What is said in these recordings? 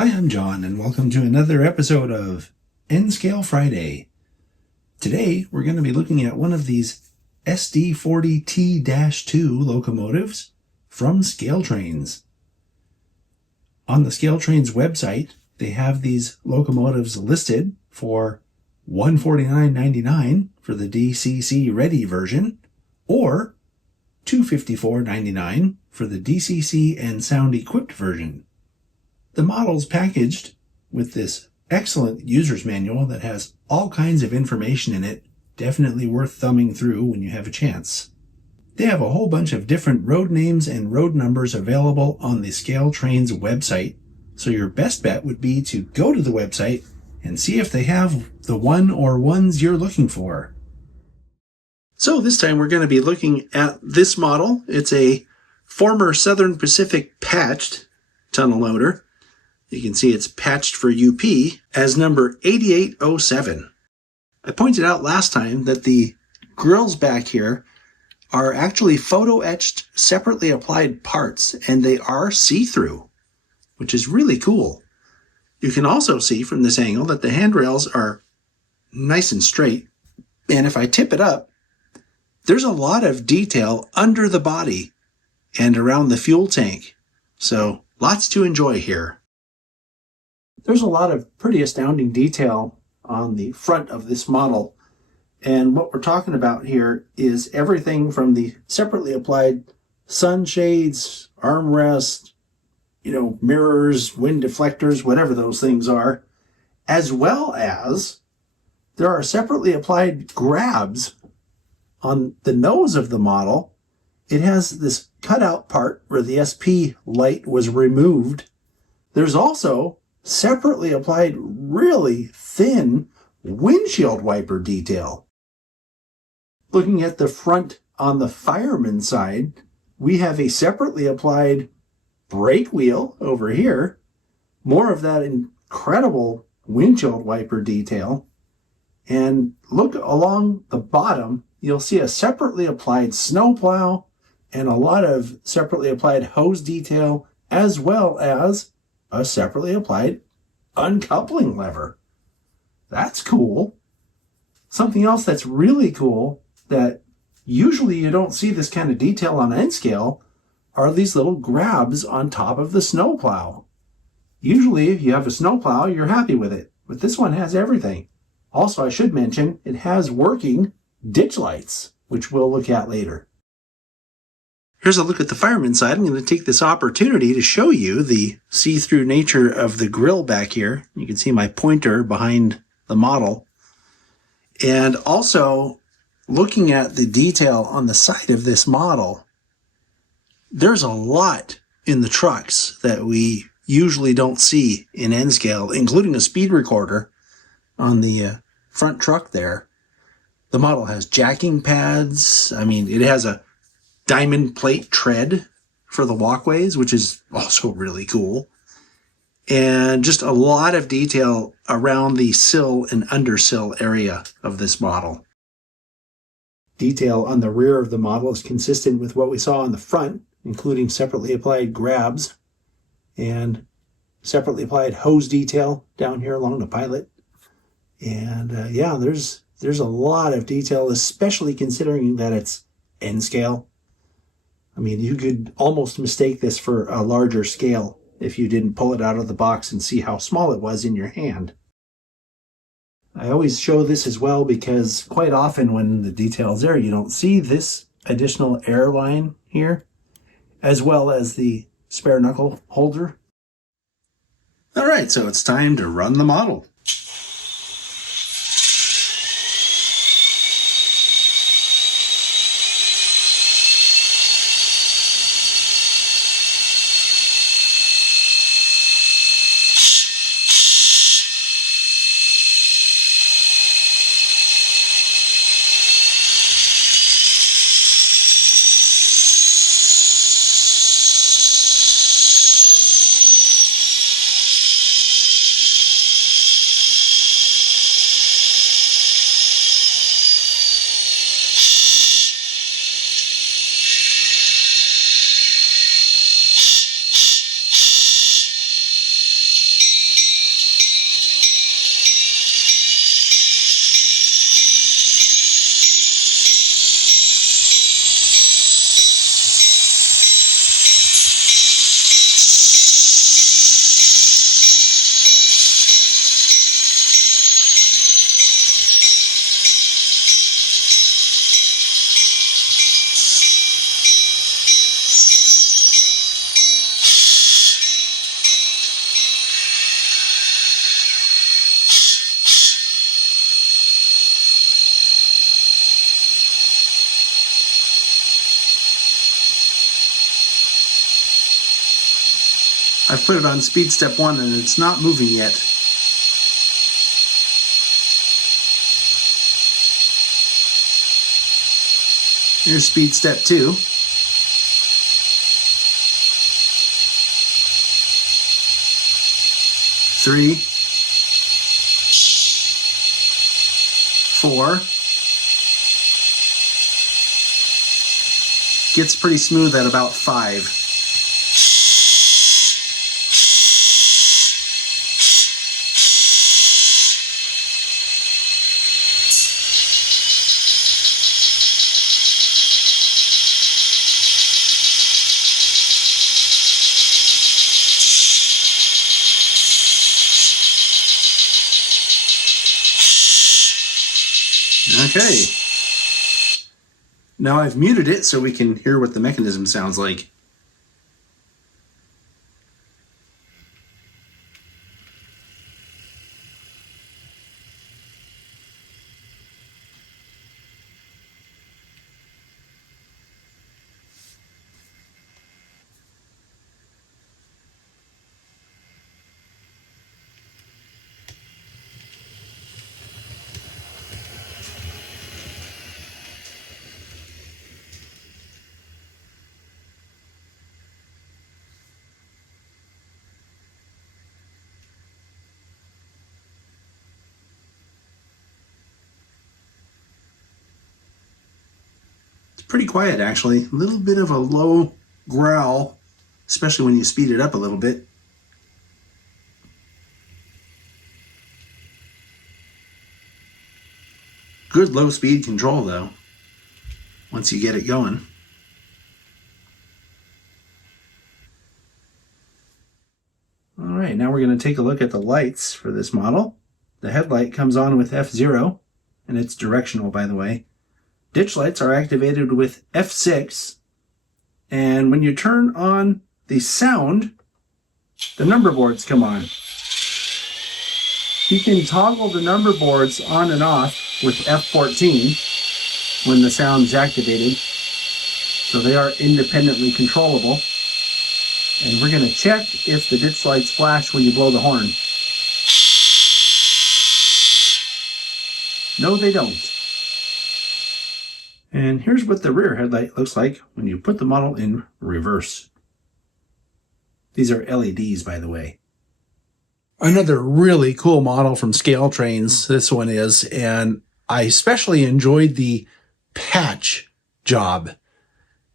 Hi, I'm John, and welcome to another episode of N-Scale Friday. Today, we're going to be looking at one of these SD40T-2 locomotives from Scale Trains. On the Scale Trains website, they have these locomotives listed for $149.99 for the DCC Ready version, or $254.99 for the DCC and Sound Equipped version. The model's packaged with this excellent user's manual that has all kinds of information in it, definitely worth thumbing through when you have a chance. They have a whole bunch of different road names and road numbers available on the Scale Trains website, so your best bet would be to go to the website and see if they have the one or ones you're looking for. So this time we're going to be looking at this model. It's a former Southern Pacific patched tunnel loader. You can see it's patched for UP as number 8807. I pointed out last time that the grills back here are actually photo-etched, separately applied parts, and they are see-through, which is really cool. You can also see from this angle that the handrails are nice and straight, and if I tip it up, there's a lot of detail under the body and around the fuel tank, so lots to enjoy here. There's a lot of pretty astounding detail on the front of this model, and what we're talking about here is everything from the separately applied sunshades, armrest, mirrors, wind deflectors, whatever those things are, as well as there are separately applied grabs on the nose of the model. It has this cutout part where the SP light was removed. There's also separately applied really thin windshield wiper detail. Looking at the front on the fireman side, we have a separately applied brake wheel over here, more of that incredible windshield wiper detail, and look along the bottom, you'll see a separately applied snowplow and a lot of separately applied hose detail, as well as a separately applied uncoupling lever. That's cool. Something else that's really cool that usually you don't see this kind of detail on N-scale are these little grabs on top of the snowplow. Usually if you have a snowplow, you're happy with it, but this one has everything. Also, I should mention, it has working ditch lights, which we'll look at later. Here's a look at the fireman side. I'm going to take this opportunity to show you the see-through nature of the grill back here. You can see my pointer behind the model. And also, looking at the detail on the side of this model, there's a lot in the trucks that we usually don't see in N-scale, including a speed recorder on the front truck there. The model has jacking pads. It has a diamond plate tread for the walkways, which is also really cool. And just a lot of detail around the sill and undersill area of this model. Detail on the rear of the model is consistent with what we saw on the front, including separately applied grabs and separately applied hose detail down here along the pilot. And there's a lot of detail, especially considering that it's N-scale. You could almost mistake this for a larger scale if you didn't pull it out of the box and see how small it was in your hand. I always show this as well because quite often when the detail's there, you don't see this additional air line here, as well as the spare knuckle holder. All right, so it's time to run the model. I've put it on speed step 1 and it's not moving yet. Here's speed step 2. 3, 4. Gets pretty smooth at about 5. Okay. Now I've muted it so we can hear what the mechanism sounds like. Pretty quiet, actually. A little bit of a low growl, especially when you speed it up a little bit. Good low speed control, though, once you get it going. All right, now we're going to take a look at the lights for this model. The headlight comes on with F0, and it's directional, by the way. Ditch lights are activated with F6, and when you turn on the sound, the number boards come on. You can toggle the number boards on and off with F14 when the sound is activated, so they are independently controllable. And we're going to check if the ditch lights flash when you blow the horn. No, they don't. And here's what the rear headlight looks like when you put the model in reverse. These are LEDs, by the way. Another really cool model from Scale Trains, this one is, and I especially enjoyed the patch job.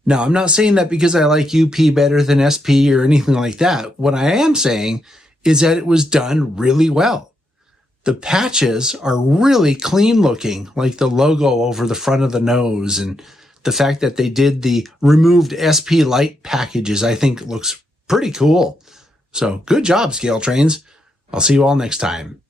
Now, I'm not saying that because I like UP better than SP or anything like that. What I am saying is that it was done really well. The patches are really clean looking, like the logo over the front of the nose, and the fact that they did the removed SP light packages, I think looks pretty cool. So good job, Scale Trains. I'll see you all next time.